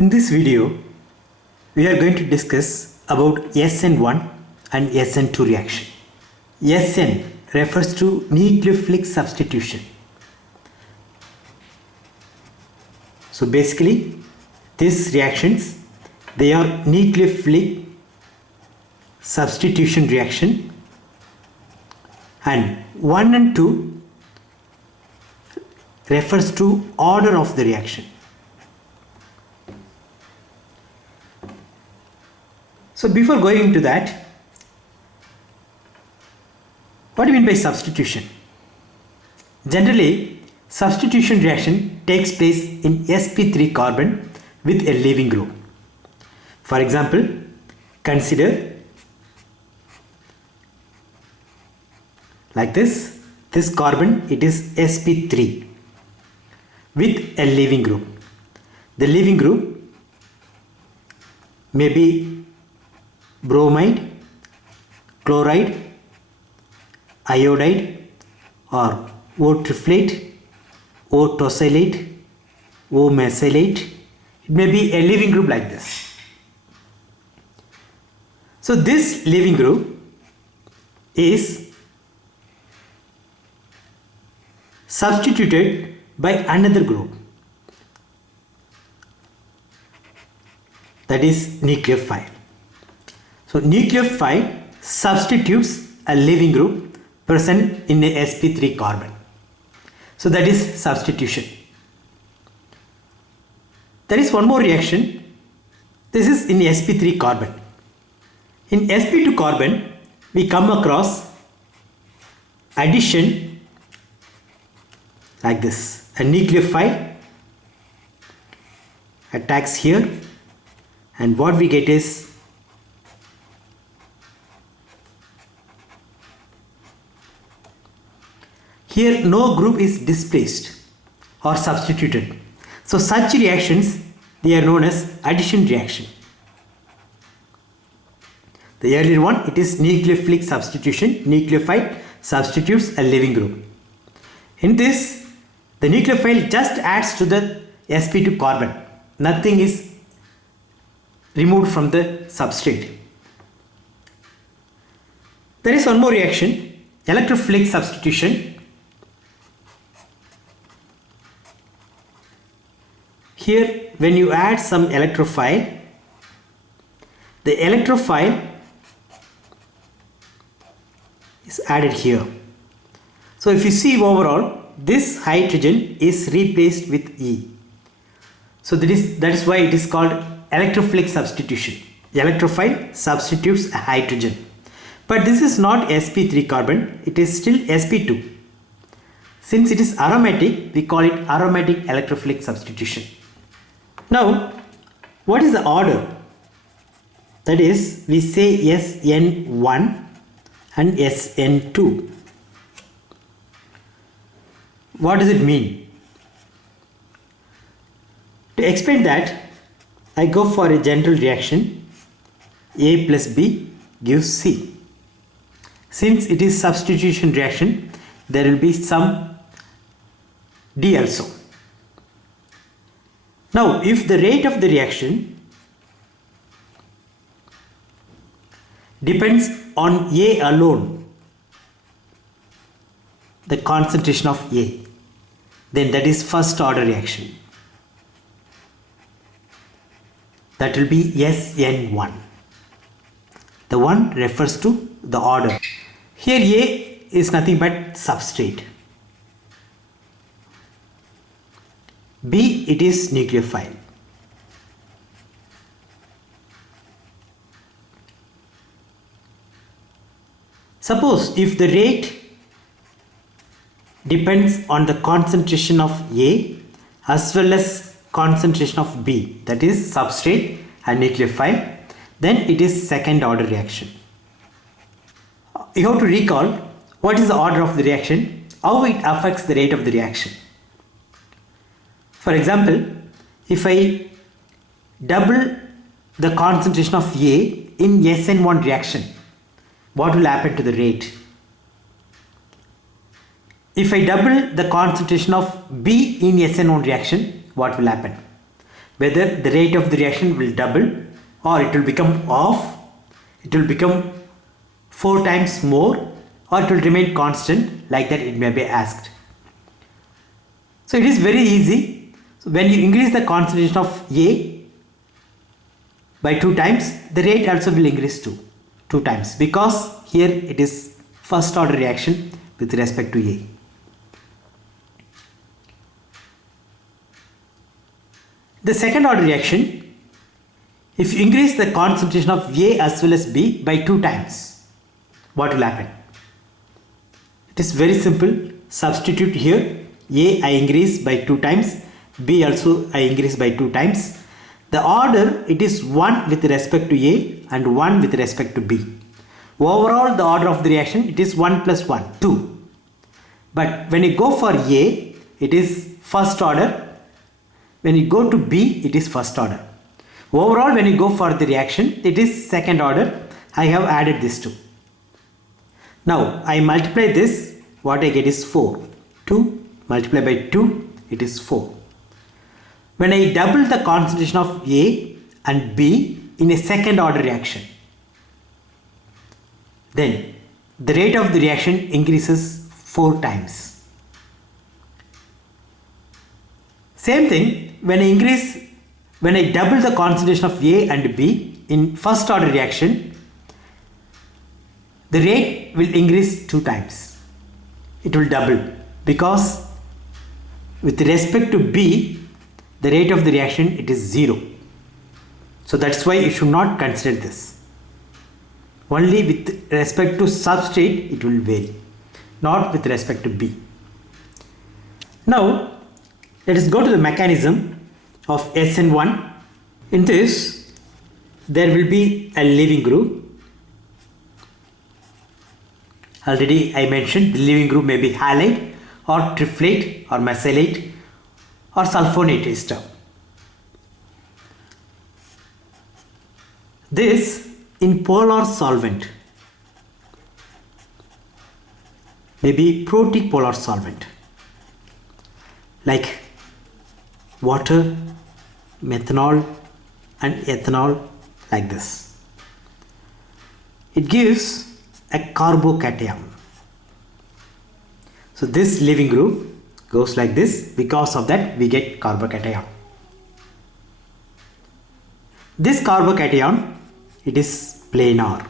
In this video, we are going to discuss about SN1 and SN2 reaction. SN refers to nucleophilic substitution. So basically, these reactions, they are nucleophilic substitution reaction, and 1 and 2 refers to order of the reaction. So before going into that, what do you mean by substitution? Generally, substitution reaction takes place in sp3 carbon with a leaving group. For example, consider like this carbon, it is sp3 with a leaving group. The leaving group may be bromide, chloride, iodide, or O-triflate, O-tosylate, O-mesylate. It may be a leaving group like this. So this leaving group is substituted by another group, that is nucleophile. So nucleophile substitutes a leaving group present in a sp3 carbon. So that is substitution. There is one more reaction. This is in sp3 carbon. In sp2 carbon, we come across addition like this. A nucleophile attacks here, and what we get is here no group is displaced or substituted. So such reactions, they are known as addition reaction. The earlier one, it is nucleophilic substitution. Nucleophile substitutes a leaving group. In this, the nucleophile just adds to the sp2 carbon. Nothing is removed from the substrate. There is one more reaction, electrophilic substitution. Here, when you add some electrophile, the electrophile is added here. So if you see overall, this hydrogen is replaced with E. So that is why it is called electrophilic substitution. The electrophile substitutes a hydrogen. But this is not sp3 carbon, it is still sp2. Since it is aromatic, we call it aromatic electrophilic substitution. Now, what is the order? That is, we say SN1 and SN2. What does it mean? To explain that, I go for a general reaction. A plus B gives C. Since it is substitution reaction, there will be some D also. Now, if the rate of the reaction depends on A alone, the concentration of A, then that is first order reaction. That will be SN1. The one refers to the order. Here A is nothing but substrate. B, it is nucleophile. Suppose if the rate depends on the concentration of A as well as concentration of B, that is substrate and nucleophile, then it is second order reaction. You have to recall what is the order of the reaction, how it affects the rate of the reaction. For example, if I double the concentration of A in SN1 reaction, what will happen to the rate? If I double the concentration of B in SN1 reaction, what will happen? whether the rate of the reaction will double or it will become off, it will become 4 times more, or it will remain constant, like that it may be asked. So it is very easy. So when you increase the concentration of A by 2 times, the rate also will increase to 2 times, because here it is first order reaction with respect to A. The second order reaction, if you increase the concentration of A as well as B by 2 times, what will happen? It is very simple. Substitute here. A I increase by 2 times, B also I increase by 2 times. The order, it is 1 with respect to A and 1 with respect to B. Overall the order of the reaction, it is 1 plus 1, 2. But when you go for A, it is first order. When you go to B, it is first order. Overall, when you go for the reaction, it is second order. I have added this 2. Now I multiply this, what I get is 4. 2 multiplied by 2, it is 4. When I double the concentration of A and B in a second order reaction, then the rate of the reaction increases 4 times. Same thing, when I double the concentration of A and B in first order reaction, the rate will increase 2 times. It will double, because with respect to B, the rate of the reaction, it is 0. So that's why you should not consider this. Only with respect to substrate it will vary, not with respect to B. Now let us go to the mechanism of SN1. In this, there will be a leaving group. Already I mentioned the leaving group may be halide or triflate or mesylate or sulfonate ester. This in polar solvent may be protic polar solvent like water, methanol and ethanol, like this. It gives a carbocation. So this leaving group goes like this. Because of that we get carbocation. This carbocation, it is planar.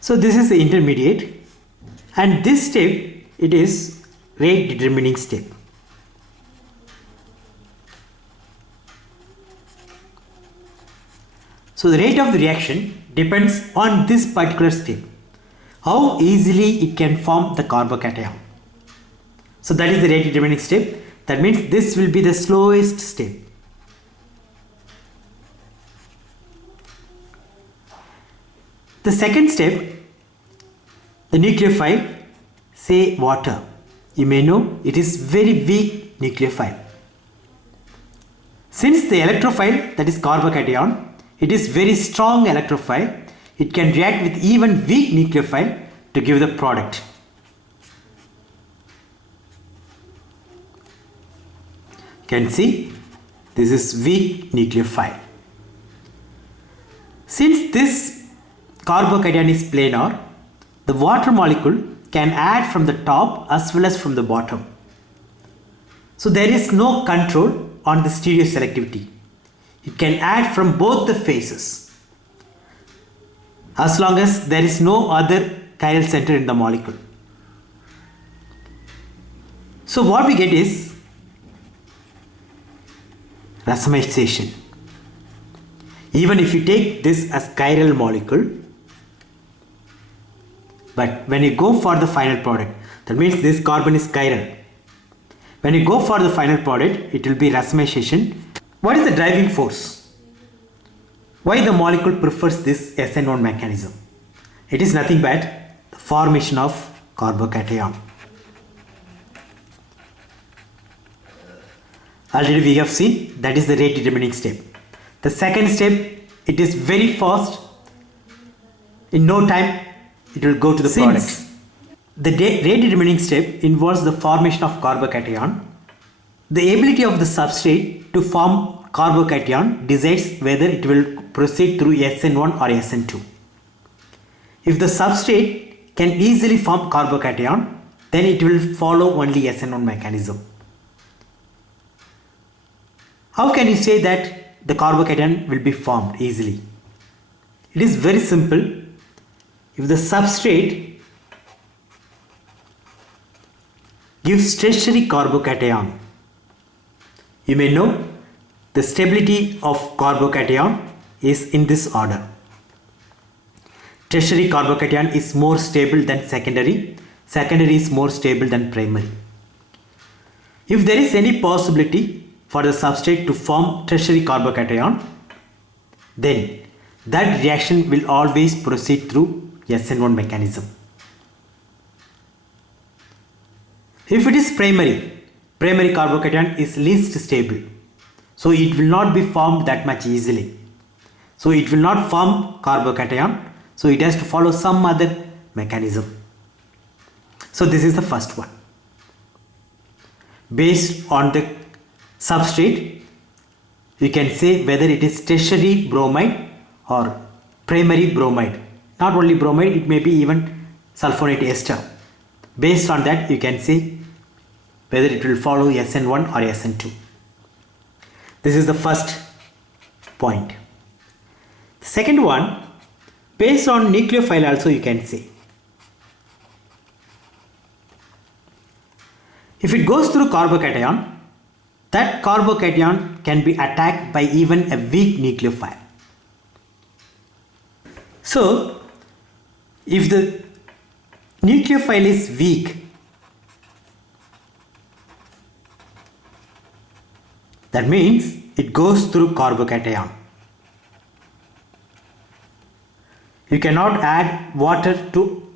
So this is the intermediate, and this step, it is rate determining step. So the rate of the reaction depends on this particular step, how easily it can form the carbocation. So that is the rate determining step. That means this will be the slowest step. The second step, the nucleophile, say water. You may know it is very weak nucleophile. Since the electrophile, that is carbocation, it is very strong electrophile, it can react with even weak nucleophile to give the product. You can see this is weak nucleophile. Since this carbocation is planar, the water molecule can add from the top as well as from the bottom. So there is no control on the stereoselectivity. It can add from both the faces as long as there is no other chiral center in the molecule. So what we get is racemization. Even if you take this as chiral molecule, but when you go for the final product, that means this carbon is chiral. When you go for the final product, it will be racemization. What is the driving force? Why the molecule prefers this SN1 mechanism? It is nothing but the formation of carbocation. Already we have seen that is the rate determining step. The second step, it is very fast. In no time, it will go to the product. The rate determining step involves the formation of carbocation. The ability of the substrate to form carbocation decides whether it will proceed through SN1 or SN2. If the substrate can easily form carbocation, then it will follow only SN1 mechanism. How can you say that the carbocation will be formed easily? It is very simple. If the substrate gives tertiary carbocation, you may know the stability of carbocation is in this order. Tertiary carbocation is more stable than secondary. Secondary is more stable than primary. If there is any possibility for the substrate to form tertiary carbocation, then that reaction will always proceed through SN1 mechanism. If it is primary carbocation is least stable, so it will not be formed that much easily. So it will not form carbocation, so it has to follow some other mechanism. So this is the first one. Based on the substrate, you can say whether it is tertiary bromide or primary bromide. Not only bromide, it may be even sulfonate ester. Based on that, you can say whether it will follow SN1 or SN2. This is the first point. The second one, based on nucleophile also you can say. If it goes through carbocation, that carbocation can be attacked by even a weak nucleophile. So, if the nucleophile is weak, that means it goes through carbocation. You cannot add water to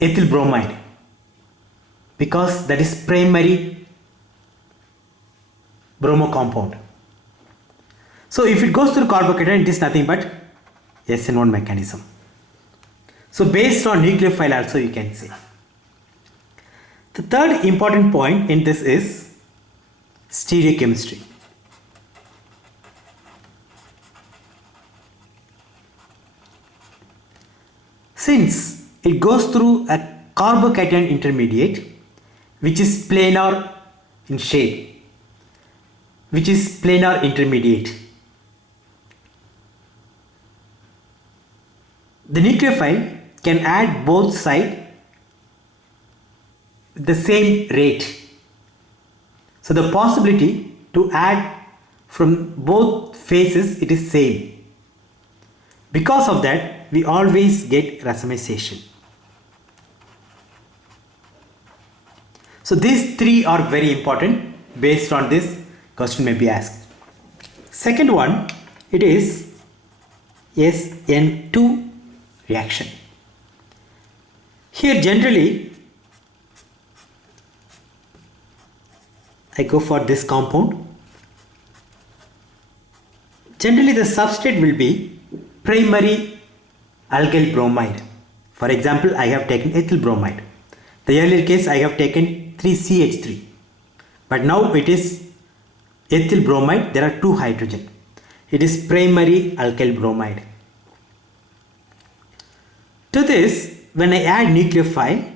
ethyl bromide because that is primary bromo compound. So if it goes through carbocation, it is nothing but SN1 mechanism. So based on nucleophile also you can say. The third important point in this is stereochemistry. Since it goes through a carbocation intermediate which is planar in shape, which is planar intermediate, the nucleophile can add both sides with the same rate. So the possibility to add from both faces, it is same. Because of that, we always get racemization. So these three are very important. Based on this, question may be asked. Second one, it is SN2 reaction. Here generally I go for this compound. Generally the substrate will be primary alkyl bromide. For example, I have taken ethyl bromide. The earlier case I have taken 3CH3, but now it is ethyl bromide. There are two hydrogen. It is primary alkyl bromide. To this, when I add nucleophile,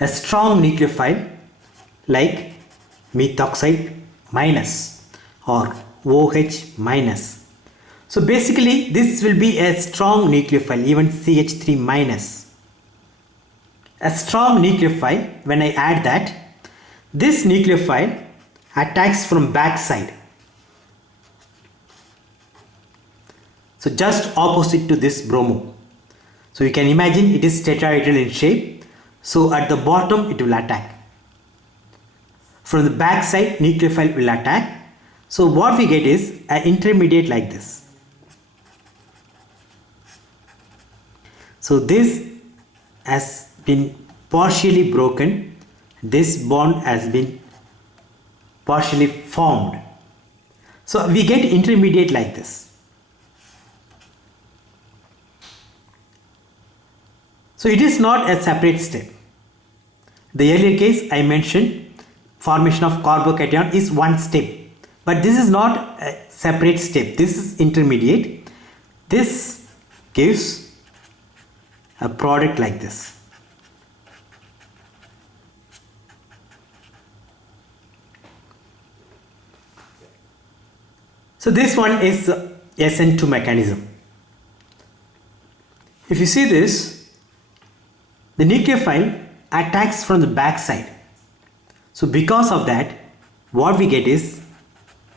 a strong nucleophile like methoxide minus or OH minus. So basically this will be a strong nucleophile, even CH3 minus. A strong nucleophile, when I add that, this nucleophile attacks from back side. So just opposite to this bromo. So you can imagine it is tetrahedral in shape. So at the bottom it will attack. From the back side nucleophile will attack. So what we get is an intermediate like this. So this has been partially broken. This bond has been partially formed. So we get intermediate like this. So it is not a separate step. The earlier case I mentioned formation of carbocation is one step, but this is not a separate step. This is intermediate. This gives a product like this. So this one is SN2 mechanism. If you see this, the nucleophile attacks from the back side. So because of that, what we get is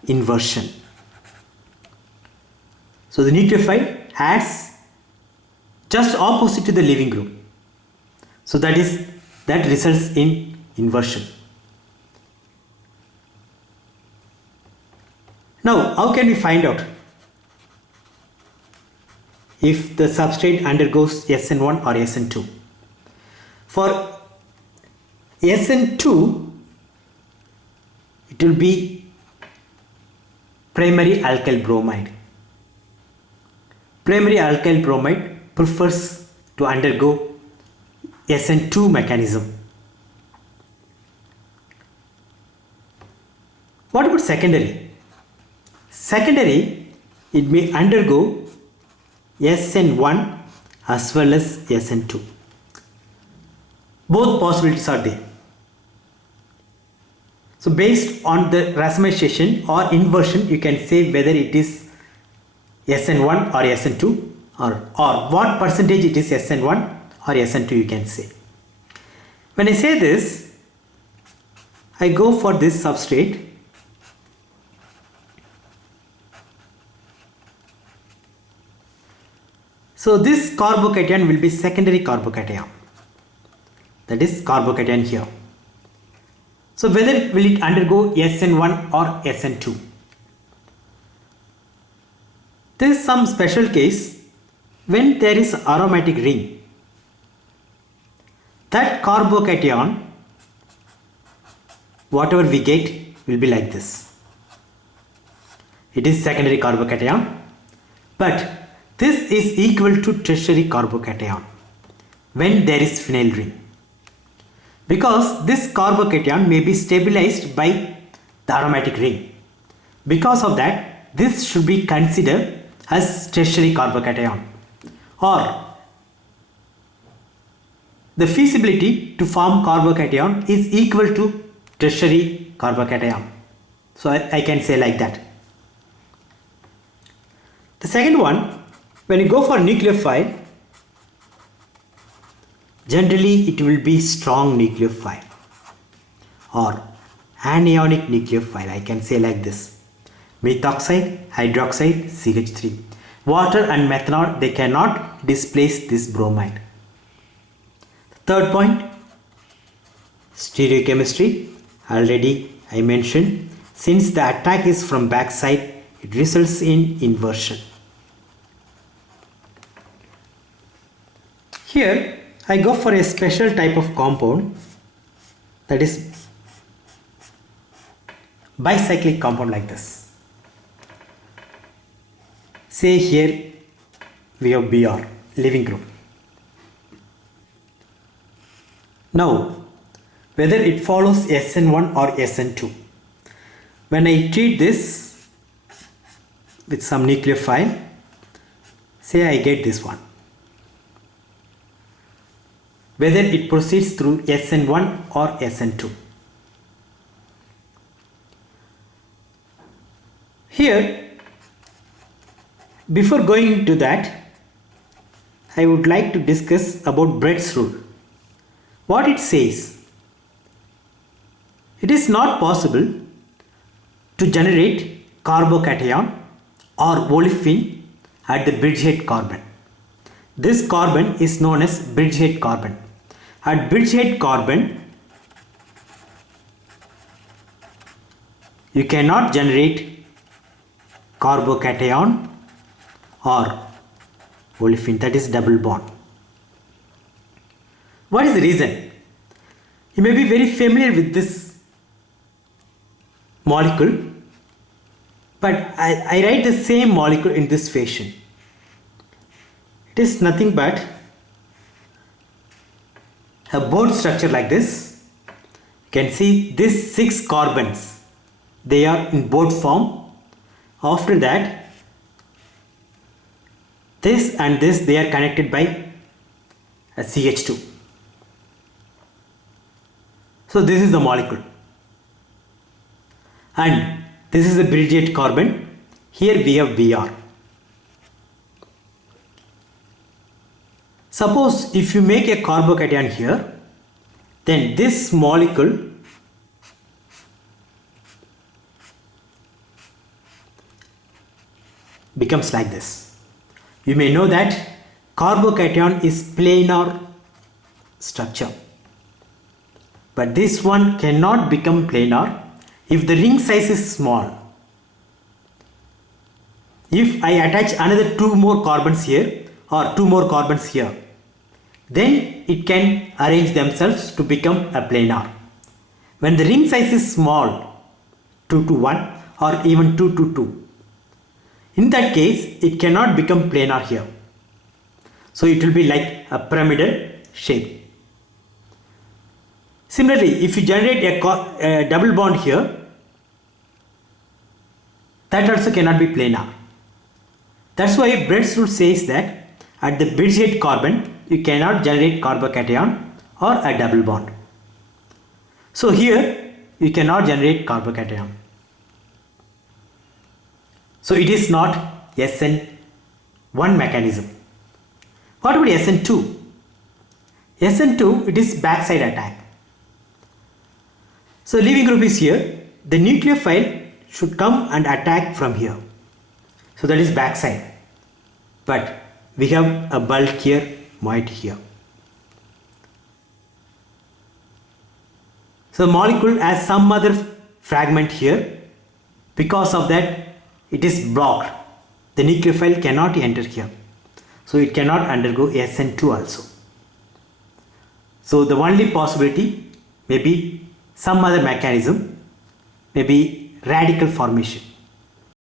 inversion. So the nucleophile has just opposite to the leaving group. So that results in inversion. Now, how can we find out if the substrate undergoes SN1 or SN2? For SN2, it will be primary alkyl bromide. Primary alkyl bromide prefers to undergo SN2 mechanism. What about secondary? Secondary, it may undergo SN1 as well as SN2. Both possibilities are there. So based on the racemization or inversion, you can say whether it is SN1 or SN2 or what percentage it is SN1 or SN2 you can say. When I say this, I go for this substrate. So this carbocation will be secondary carbocation. That is carbocation here. So whether will it undergo SN1 or SN2? There is some special case when there is aromatic ring. That carbocation, whatever we get, will be like this. It is secondary carbocation, but this is equal to tertiary carbocation when there is phenyl ring. Because this carbocation may be stabilized by the aromatic ring. Because of that, this should be considered as tertiary carbocation, or the feasibility to form carbocation is equal to tertiary carbocation. So I can say like that. The second one, when you go for nucleophile, generally it will be strong nucleophile or anionic nucleophile. I can say like this: methoxide, hydroxide, CH3. Water and methanol, they cannot displace this bromide. Third point, stereochemistry. Already I mentioned, since the attack is from backside, it results in inversion. Here I go for a special type of compound, that is bicyclic compound like this. Say here we have Br, leaving group. Now whether it follows SN1 or SN2, when I treat this with some nucleophile, say I get this one. Whether it proceeds through SN1 or SN2. Here, before going into that, I would like to discuss about Brett's rule. What it says, it is not possible to generate carbocation or olefin at the bridgehead carbon. This carbon is known as bridgehead carbon. At bridgehead carbon, you cannot generate carbocation or olefin, that is double bond. What is the reason? You may be very familiar with this molecule, but I write the same molecule in this fashion. It is nothing but a bond structure like this. You can see these 6 carbons, they are in bond form. After that, this and this, they are connected by a CH2. So this is the molecule, and this is the Bridget carbon. Here we have Br. Suppose if you make a carbocation here, then this molecule becomes like this. You may know that carbocation is planar structure, but this one cannot become planar if the ring size is small. If I attach another 2 more carbons here or 2 more carbons here, then it can arrange themselves to become a planar. When the ring size is small, 2 to 1 or even 2 to 2, in that case it cannot become planar here. So it will be like a pyramidal shape. Similarly, if you generate a double bond here, that also cannot be planar. That's why Brett's rule says that at the Bridget carbon, you cannot generate carbocation or a double bond. So here, you cannot generate carbocation. So it is not SN1 mechanism. What about SN2? SN2, it is backside attack. So leaving group is here. The nucleophile should come and attack from here. So that is backside. But we have a bulkier moiety here. So the molecule has some other fragment here. Because of that, it is blocked. The nucleophile cannot enter here. So it cannot undergo SN2 also. So the only possibility may be some other mechanism, maybe radical formation.